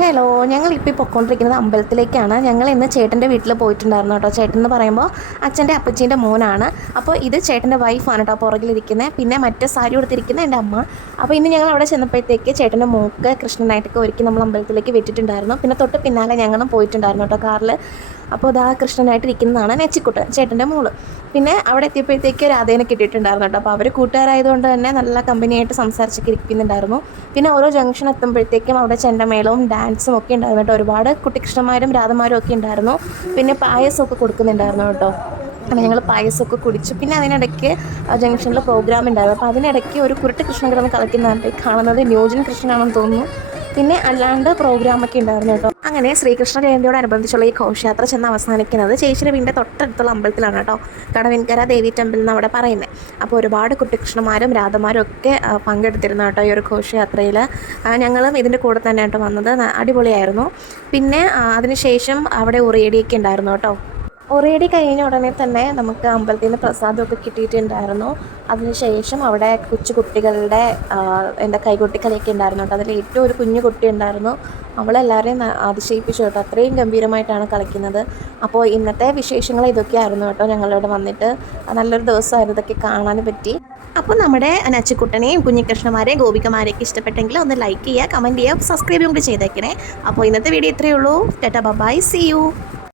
Hello, ഞങ്ങളിപ്പോൾ പൊയ്ക്കൊണ്ടിരിക്കുന്നത് അമ്പലത്തിലേക്കാണ്. ഞങ്ങൾ ഇന്ന് ചേട്ടൻ്റെ വീട്ടിൽ പോയിട്ടുണ്ടായിരുന്നു കേട്ടോ. ചേട്ടൻ എന്ന് പറയുമ്പോൾ അച്ഛൻ്റെ അപ്പച്ചീൻ്റെ മോനാണ്. അപ്പോൾ ഇത് ചേട്ടൻ്റെ വൈഫാണ് കേട്ടോ പുറകിലിരിക്കുന്നത്. പിന്നെ മറ്റേ സാരി കൊടുത്തിരിക്കുന്നത് എൻ്റെ അമ്മ. അപ്പോൾ ഇന്ന് ഞങ്ങൾ അവിടെ ചെന്നപ്പോഴത്തേക്ക് ചേട്ടൻ്റെ മോക്ക് കൃഷ്ണനായിട്ടൊക്കെ ഒരുക്കി നമ്മൾ അമ്പലത്തിലേക്ക് വിട്ടിട്ടുണ്ടായിരുന്നു. പിന്നെ തൊട്ട് പിന്നാലെ ഞങ്ങളും പോയിട്ടുണ്ടായിരുന്നു കേട്ടോ കാറിൽ. അപ്പോൾ ഇതാ കൃഷ്ണനായിട്ടിരിക്കുന്നതാണ് നെച്ചിക്കുട്ടൻ, ചേട്ടൻ്റെ മോള്. പിന്നെ അവിടെ എത്തിയപ്പോഴത്തേക്ക് രാധേനെ കിട്ടിയിട്ടുണ്ടായിരുന്നു കേട്ടോ. അപ്പോൾ അവർ കൂട്ടുകാരായതുകൊണ്ട് തന്നെ നല്ല കമ്പനിയായിട്ട് സംസാരിച്ചൊക്കെ ഇരിക്കുന്നുണ്ടായിരുന്നു. പിന്നെ ഓരോ ജംഗ്ഷൻ എത്തുമ്പോഴത്തേക്കും അവിടെ ചെണ്ടമേളവും ഡാൻസും ഒക്കെ ഉണ്ടായിരുന്നു കേട്ടോ. ഒരുപാട് കുട്ടികൃഷ്ണന്മാരും രാധമാരും ഒക്കെ ഉണ്ടായിരുന്നു. പിന്നെ പായസമൊക്കെ കൊടുക്കുന്നുണ്ടായിരുന്നു കേട്ടോ. അങ്ങനെ ഞങ്ങൾ പായസമൊക്കെ കുടിച്ചു. പിന്നെ അതിനിടയ്ക്ക് ജംഗ്ഷനിൽ പ്രോഗ്രാം ഉണ്ടായിരുന്നു. അപ്പോൾ അതിനിടയ്ക്ക് ഒരു കുരുട്ട് കൃഷ്ണൻ കിടന്ന് കളിക്കുന്നുണ്ട്. കാണുന്നത് ന്യൂജൻ കൃഷ്ണനാണെന്ന് തോന്നുന്നു. പിന്നെ അല്ലാണ്ട് പ്രോഗ്രാമൊക്കെ ഉണ്ടായിരുന്നു കേട്ടോ. അങ്ങനെ ശ്രീകൃഷ്ണ ജയന്തിയോടനുബന്ധിച്ചുള്ള ഈ ഘോഷയാത്ര ചെന്ന് അവസാനിക്കുന്നത് ചേച്ചിയുടെ വീടിൻ്റെ തൊട്ടടുത്തുള്ള അമ്പലത്തിലാണ് കേട്ടോ. കടവിൻകര ദേവി ടെമ്പിൾ എന്ന് അവിടെ പറയുന്നത്. അപ്പോൾ ഒരുപാട് കുട്ടികൃഷ്ണന്മാരും രാധമാരും ഒക്കെ പങ്കെടുത്തിരുന്നു കേട്ടോ ഈ ഒരു ഘോഷയാത്രയിൽ. ഞങ്ങളും ഇതിൻ്റെ കൂടെ തന്നെ കേട്ടോ വന്നത്. അടിപൊളിയായിരുന്നു. പിന്നെ അതിനുശേഷം അവിടെ ഉറിയടിയൊക്കെ ഉണ്ടായിരുന്നു കേട്ടോ. ഉറിയടി കഴിഞ്ഞ ഉടനെ തന്നെ നമുക്ക് അമ്പലത്തിൽ നിന്ന് പ്രസാദമൊക്കെ കിട്ടിയിട്ടുണ്ടായിരുന്നു. അതിനുശേഷം അവിടെ കൊച്ചു കുട്ടികളുടെ എന്താ കൈകൊട്ടിക്കളിയൊക്കെ ഉണ്ടായിരുന്നു കേട്ടോ. അതിൽ ഏറ്റവും ഒരു കുഞ്ഞു കുട്ടി ഉണ്ടായിരുന്നു. അവളെല്ലാവരെയും അതിശയിപ്പിച്ചു കേട്ടോ. അത്രയും ഗംഭീരമായിട്ടാണ് കളിക്കുന്നത്. അപ്പോൾ ഇന്നത്തെ വിശേഷങ്ങൾ ഇതൊക്കെയായിരുന്നു കേട്ടോ. ഞങ്ങളിവിടെ വന്നിട്ട് നല്ലൊരു ദിവസമായിരുന്നു. ഇതൊക്കെ കാണാൻ പറ്റി. അപ്പോൾ നമ്മുടെ നച്ചിക്കുട്ടനെയും കുഞ്ഞികൃഷ്ണന്മാരെയും ഗോപികമാരെയൊക്കെ ഇഷ്ടപ്പെട്ടെങ്കിൽ ഒന്ന് ലൈക്ക് ചെയ്യുക, കമൻറ്റ് ചെയ്യുക, സബ്സ്ക്രൈബ് കൂടി ചെയ്തേക്കണേ. അപ്പോൾ ഇന്നത്തെ വീഡിയോ ഇത്രയേ ഉള്ളൂ. Tata bye, see U.